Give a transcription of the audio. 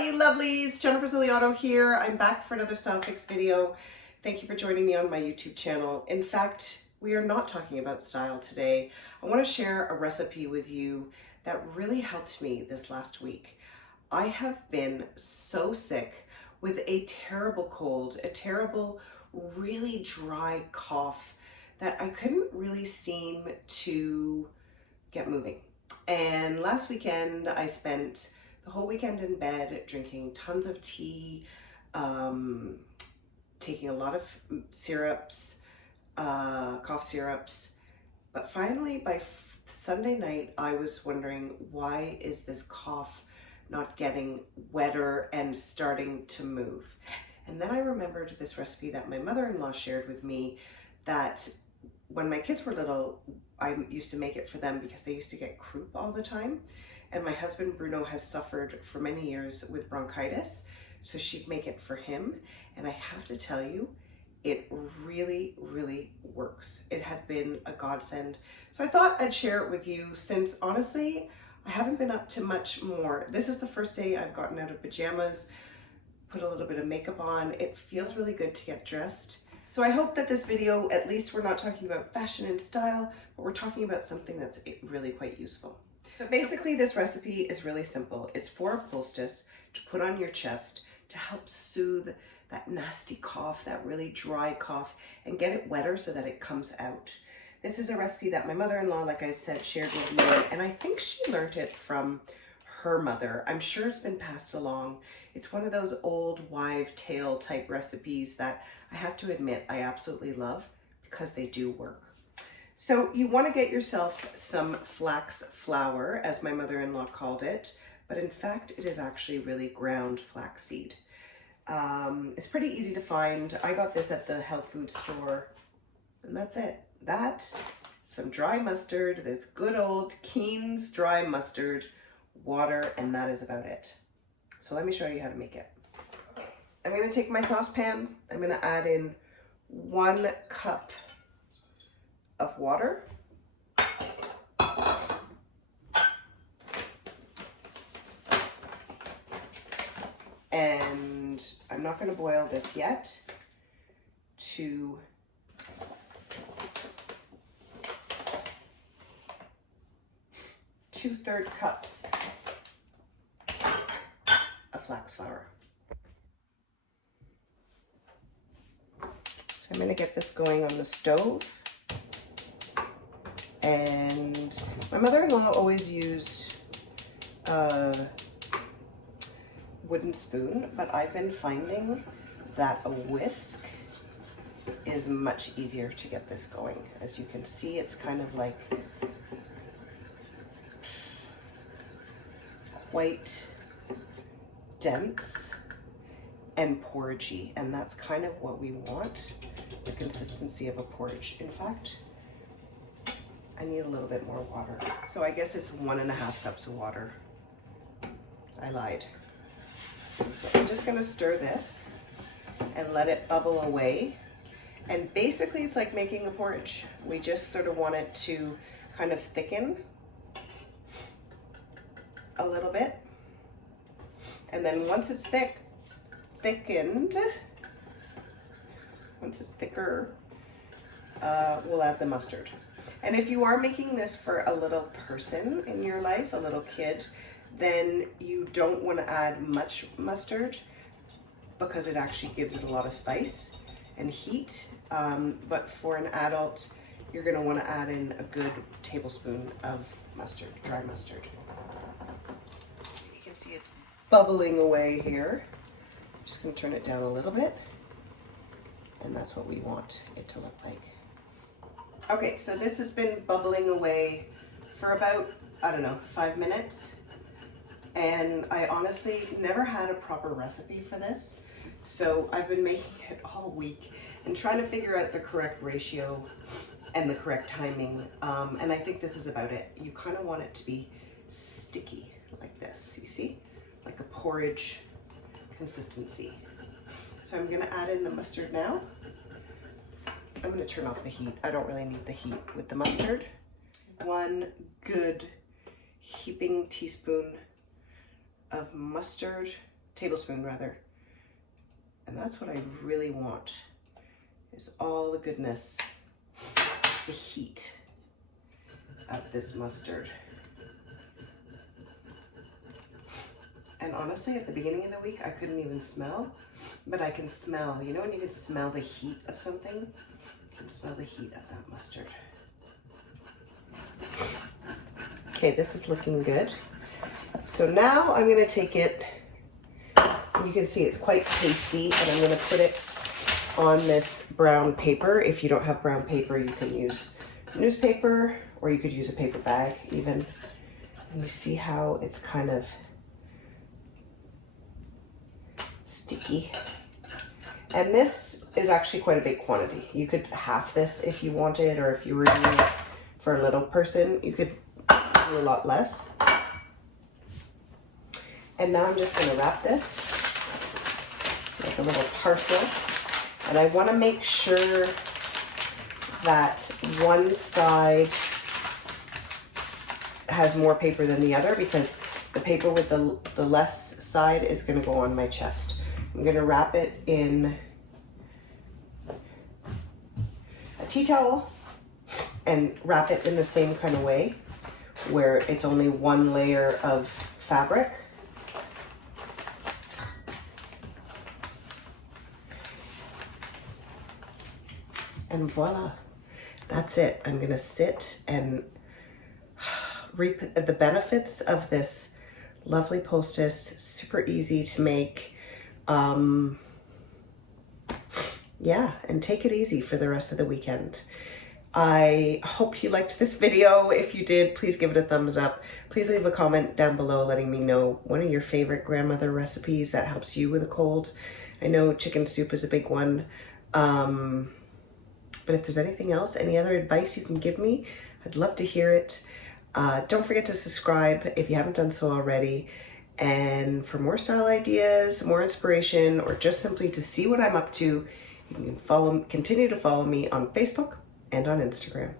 you lovelies, Jennifer Ziliotto here. I'm back for another Style Fix video. Thank you for joining me on my YouTube channel. In fact, we are not talking about style today. I want to share a recipe with you that really helped me this last week. I have been so sick with a terrible cold, a terrible, really dry cough that I couldn't really seem to get moving. And last weekend, I spent the whole weekend in bed drinking tons of tea, taking a lot of syrups, cough syrups. But finally, by Sunday night, I was wondering, why is this cough not getting wetter and starting to move? And then I remembered this recipe that my mother-in-law shared with me that when my kids were little, I used to make it for them because they used to get croup all the time. And my husband, Bruno, has suffered for many years with bronchitis. So she'd make it for him. And I have to tell you, it really, really works. It had been a godsend. So I thought I'd share it with you since honestly, I haven't been up to much more. This is the first day I've gotten out of pajamas, put a little bit of makeup on. It feels really good to get dressed. So I hope that this video, at least we're not talking about fashion and style, but we're talking about something that's really quite useful. So basically this recipe is really simple. It's for a poultice to put on your chest to help soothe that nasty cough, that really dry cough, and get it wetter so that it comes out. This is a recipe that my mother-in-law, like I said, shared with me, and I think she learned it from her mother. I'm sure it's been passed along. It's one of those old wives' tale type recipes that I have to admit I absolutely love because they do work. So you want to get yourself some flax flour, as my mother-in-law called it, but in fact it is actually really ground flaxseed. It's pretty easy to find. I got this at the health food store, and that's it. That, some dry mustard, this good old Keen's dry mustard, water, and that is about it. So let me show you how to make it. Okay. I'm going to take my saucepan. I'm going to add in 1 cup of water. And I'm not going to boil this yet. To 2/3 cups of flax flour. So I'm going to get this going on the stove. And my mother-in-law always used a wooden spoon, but I've been finding that a whisk is much easier to get this going. As you can see, it's kind of like quite dense and porridgey, and that's kind of what we want, the consistency of a porridge. In fact, I need a little bit more water. So I guess it's 1.5 cups of water. I lied. So I'm just gonna stir this and let it bubble away. And basically it's like making a porridge. We just sort of want it to kind of thicken a little bit. And then once it's thickened, once it's thicker, we'll add the mustard. And if you are making this for a little person in your life, a little kid, then you don't want to add much mustard because it actually gives it a lot of spice and heat. But for an adult, you're going to want to add in a good tablespoon of mustard, dry mustard. You can see it's bubbling away here. I'm just going to turn it down a little bit. And that's what we want it to look like. Okay, so this has been bubbling away for about, I don't know, 5 minutes. And I honestly never had a proper recipe for this. So I've been making it all week and trying to figure out the correct ratio and the correct timing. And I think this is about it. You kind of want it to be sticky like this, you see? Like a porridge consistency. So I'm gonna add in the mustard now. I'm gonna turn off the heat. I don't really need the heat with the mustard. 1 good heaping teaspoon of mustard tablespoon rather. And that's what I really want, is all the goodness, the heat of this mustard. And honestly, at the beginning of the week, I couldn't even smell, but I can smell, you know when you can smell the heat of something? You can smell the heat of that mustard. Okay, this is looking good. So now I'm gonna take it, you can see it's quite pasty, and I'm gonna put it on this brown paper. If you don't have brown paper, you can use newspaper, or you could use a paper bag even. And you see how it's kind of sticky. And this is actually quite a big quantity. You could half this if you wanted, or if you were doing it for a little person, you could do a lot less. And now I'm just gonna wrap this like a little parcel. And I wanna make sure that one side has more paper than the other, because the paper with the less side is gonna go on my chest. I'm gonna wrap it in a tea towel and wrap it in the same kind of way, where it's only one layer of fabric. And voila, that's it. I'm gonna sit and reap the benefits of this lovely poultice. Super easy to make. Yeah, and take it easy for the rest of the weekend. I hope you liked this video. If you did, please give it a thumbs up. Please leave a comment down below letting me know one of your favorite grandmother recipes that helps you with a cold. I know chicken soup is a big one. But if there's anything else, any other advice you can give me, I'd love to hear it. Don't forget to subscribe if you haven't done so already. And for more style ideas, more inspiration, or just simply to see what I'm up to, you can continue to follow me on Facebook and on Instagram.